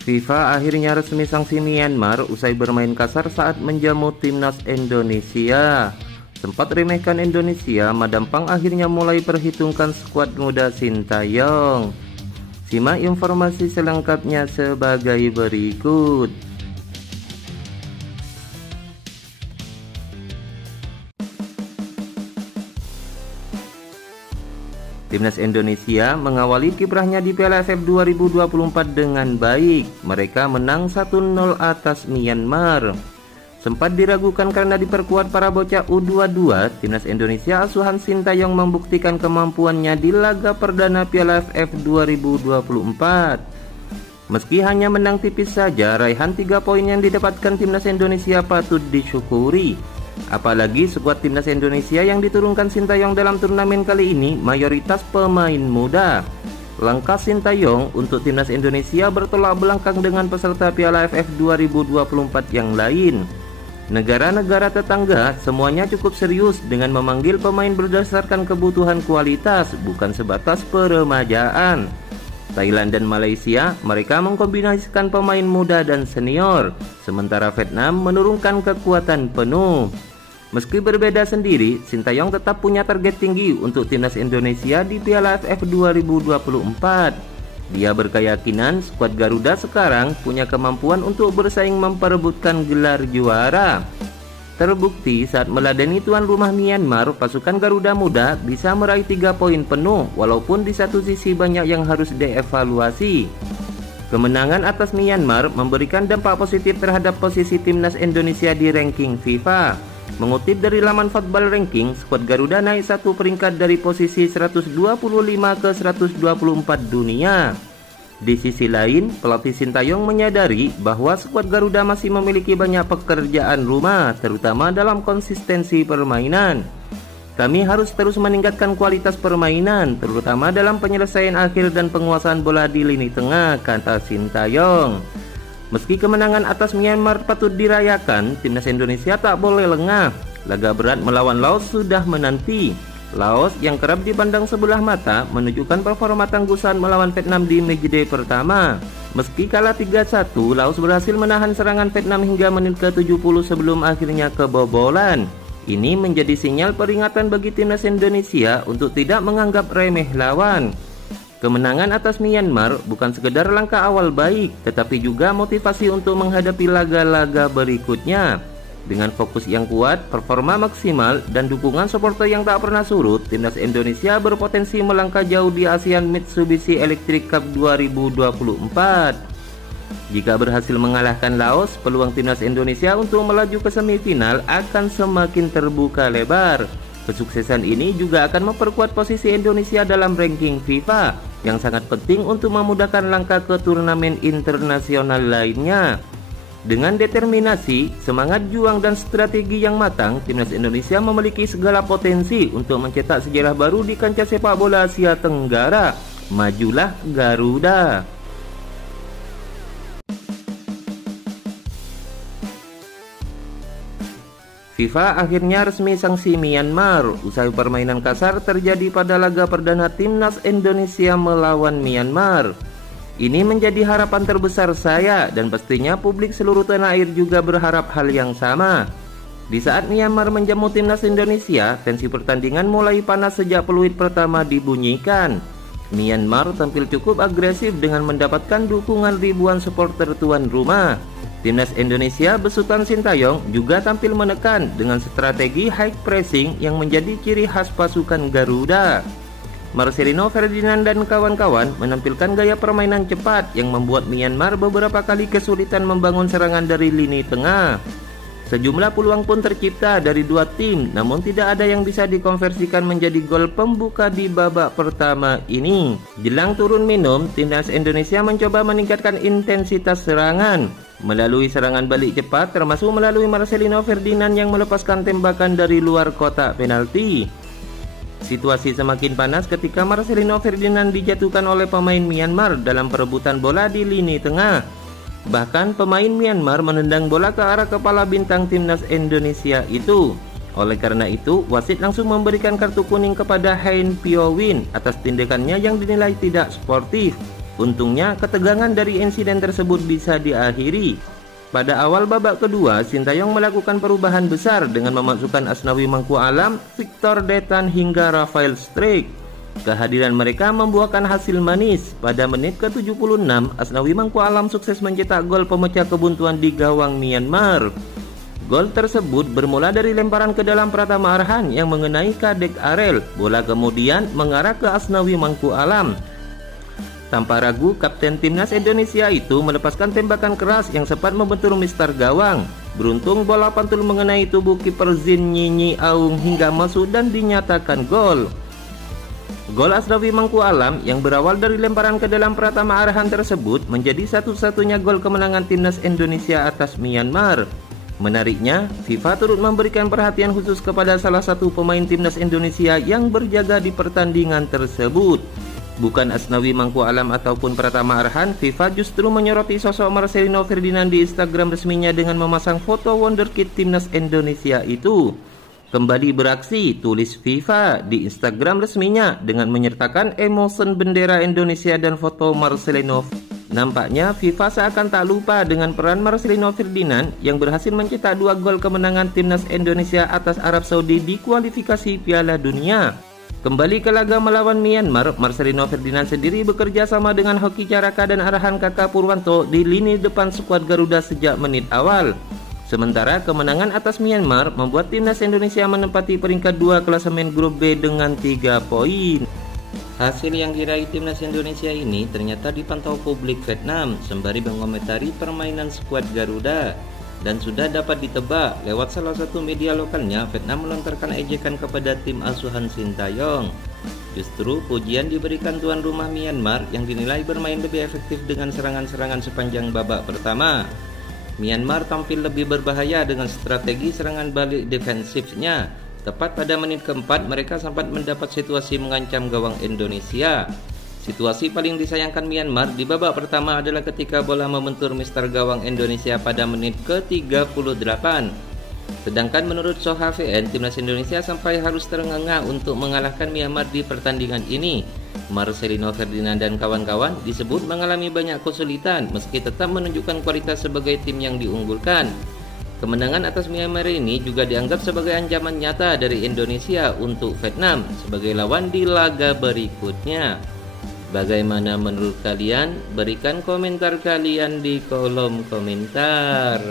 FIFA akhirnya resmi sanksi Myanmar usai bermain kasar saat menjamu timnas Indonesia. Sempat remehkan Indonesia, Madampang akhirnya mulai perhitungkan skuad muda Sintayong. Simak informasi selengkapnya sebagai berikut. Timnas Indonesia mengawali kiprahnya di Piala AFF 2024 dengan baik. Mereka menang 1-0 atas Myanmar. Sempat diragukan karena diperkuat para bocah U22, Timnas Indonesia asuhan Sintayong membuktikan kemampuannya di laga perdana Piala AFF 2024. Meski hanya menang tipis saja, raihan 3 poin yang didapatkan Timnas Indonesia patut disyukuri. Apalagi skuad Timnas Indonesia yang diturunkan Sintayong dalam turnamen kali ini mayoritas pemain muda. Langkah Sintayong untuk Timnas Indonesia bertolak belakang dengan peserta Piala AFF 2024 yang lain. Negara-negara tetangga semuanya cukup serius dengan memanggil pemain berdasarkan kebutuhan kualitas, bukan sebatas peremajaan. Thailand dan Malaysia, mereka mengkombinasikan pemain muda dan senior, sementara Vietnam menurunkan kekuatan penuh. Meski berbeda sendiri, Sintayong tetap punya target tinggi untuk timnas Indonesia di Piala AFF 2024. Dia berkeyakinan skuad Garuda sekarang punya kemampuan untuk bersaing memperebutkan gelar juara. Terbukti saat meladeni tuan rumah Myanmar, pasukan Garuda Muda bisa meraih 3 poin penuh, walaupun di satu sisi banyak yang harus dievaluasi. Kemenangan atas Myanmar memberikan dampak positif terhadap posisi timnas Indonesia di ranking FIFA. Mengutip dari laman Football Ranking, skuad Garuda naik 1 peringkat dari posisi 125 ke 124 dunia. Di sisi lain, pelatih Sintayong menyadari bahwa skuad Garuda masih memiliki banyak pekerjaan rumah, terutama dalam konsistensi permainan. Kami harus terus meningkatkan kualitas permainan, terutama dalam penyelesaian akhir dan penguasaan bola di lini tengah, kata Sintayong. Meski kemenangan atas Myanmar patut dirayakan, timnas Indonesia tak boleh lengah. Laga berat melawan Laos sudah menanti. Laos yang kerap dipandang sebelah mata menunjukkan performa tangguh melawan Vietnam di matchday pertama. Meski kalah 3-1, Laos berhasil menahan serangan Vietnam hingga menit ke-70 sebelum akhirnya kebobolan. Ini menjadi sinyal peringatan bagi timnas Indonesia untuk tidak menganggap remeh lawan. Kemenangan atas Myanmar bukan sekedar langkah awal baik, tetapi juga motivasi untuk menghadapi laga-laga berikutnya. Dengan fokus yang kuat, performa maksimal, dan dukungan supporter yang tak pernah surut, timnas Indonesia berpotensi melangkah jauh di ASEAN Mitsubishi Electric Cup 2024. Jika berhasil mengalahkan Laos, peluang timnas Indonesia untuk melaju ke semifinal akan semakin terbuka lebar. Kesuksesan ini juga akan memperkuat posisi Indonesia dalam ranking FIFA yang sangat penting untuk memudahkan langkah ke turnamen internasional lainnya. Dengan determinasi, semangat juang dan strategi yang matang, timnas Indonesia memiliki segala potensi untuk mencetak sejarah baru di kancah sepak bola Asia Tenggara. Majulah Garuda! FIFA akhirnya resmi sanksi Myanmar usai permainan kasar terjadi pada laga perdana timnas Indonesia melawan Myanmar. Ini menjadi harapan terbesar saya dan pastinya publik seluruh tanah air juga berharap hal yang sama. Di saat Myanmar menjamu timnas Indonesia, tensi pertandingan mulai panas sejak peluit pertama dibunyikan. Myanmar tampil cukup agresif dengan mendapatkan dukungan ribuan supporter tuan rumah. Timnas Indonesia besutan Sintayong juga tampil menekan dengan strategi high pressing yang menjadi ciri khas pasukan Garuda. Marcelino Ferdinand dan kawan-kawan menampilkan gaya permainan cepat yang membuat Myanmar beberapa kali kesulitan membangun serangan dari lini tengah. Sejumlah peluang pun tercipta dari dua tim, namun tidak ada yang bisa dikonversikan menjadi gol pembuka di babak pertama ini. Jelang turun minum, timnas Indonesia mencoba meningkatkan intensitas serangan melalui serangan balik cepat, termasuk melalui Marcelino Ferdinand yang melepaskan tembakan dari luar kotak penalti. Situasi semakin panas ketika Marcelino Ferdinand dijatuhkan oleh pemain Myanmar dalam perebutan bola di lini tengah. Bahkan pemain Myanmar menendang bola ke arah kepala bintang timnas Indonesia itu. Oleh karena itu, wasit langsung memberikan kartu kuning kepada Hein Pyo Win atas tindakannya yang dinilai tidak sportif. Untungnya ketegangan dari insiden tersebut bisa diakhiri. Pada awal babak kedua, Sintayong melakukan perubahan besar dengan memasukkan Asnawi Mangku Alam, Victor Detan hingga Rafael Struijk. Kehadiran mereka membuahkan hasil manis. Pada menit ke-76, Asnawi Mangku Alam sukses mencetak gol pemecah kebuntuan di gawang Myanmar. Gol tersebut bermula dari lemparan ke dalam Pratama Arhan yang mengenai Kadek Arel. Bola kemudian mengarah ke Asnawi Mangku Alam. Tanpa ragu, kapten timnas Indonesia itu melepaskan tembakan keras yang sempat membentur mistar gawang. Beruntung bola pantul mengenai tubuh kiper Zin Nyinyi Aung hingga masuk dan dinyatakan gol. Gol Asnawi Mangku Alam yang berawal dari lemparan ke dalam Pratama Arhan tersebut menjadi satu-satunya gol kemenangan timnas Indonesia atas Myanmar. Menariknya, FIFA turut memberikan perhatian khusus kepada salah satu pemain timnas Indonesia yang berjaga di pertandingan tersebut. Bukan Asnawi Mangku Alam ataupun Pratama Arhan, FIFA justru menyoroti sosok Marcelino Ferdinand di Instagram resminya dengan memasang foto wonderkid timnas Indonesia itu. Kembali beraksi, tulis FIFA di Instagram resminya dengan menyertakan emotion bendera Indonesia dan foto Marcelino. Nampaknya FIFA seakan tak lupa dengan peran Marcelino Ferdinand yang berhasil mencetak 2 gol kemenangan timnas Indonesia atas Arab Saudi di kualifikasi Piala Dunia. Kembali ke laga melawan Myanmar, Marcelino Ferdinand sendiri bekerja sama dengan Hoki Caraka dan Arhan Kakak Purwanto di lini depan skuad Garuda sejak menit awal. Sementara kemenangan atas Myanmar membuat timnas Indonesia menempati peringkat 2 klasemen grup B dengan 3 poin. Hasil yang diraih timnas Indonesia ini ternyata dipantau publik Vietnam sembari mengomentari permainan skuad Garuda. Dan sudah dapat ditebak, lewat salah satu media lokalnya, Vietnam melontarkan ejekan kepada tim asuhan Sintayong. Justru pujian diberikan tuan rumah Myanmar yang dinilai bermain lebih efektif dengan serangan-serangan sepanjang babak pertama. Myanmar tampil lebih berbahaya dengan strategi serangan balik defensifnya. Tepat pada menit keempat, mereka sempat mendapat situasi mengancam gawang Indonesia. Situasi paling disayangkan Myanmar di babak pertama adalah ketika bola membentur mistar gawang Indonesia pada menit ke-38. Sedangkan menurut Soha VN, timnas Indonesia sampai harus terengah-engah untuk mengalahkan Myanmar di pertandingan ini. Marcelino Ferdinand dan kawan-kawan disebut mengalami banyak kesulitan meski tetap menunjukkan kualitas sebagai tim yang diunggulkan. Kemenangan atas Myanmar ini juga dianggap sebagai ancaman nyata dari Indonesia untuk Vietnam sebagai lawan di laga berikutnya. Bagaimana menurut kalian? Berikan komentar kalian di kolom komentar.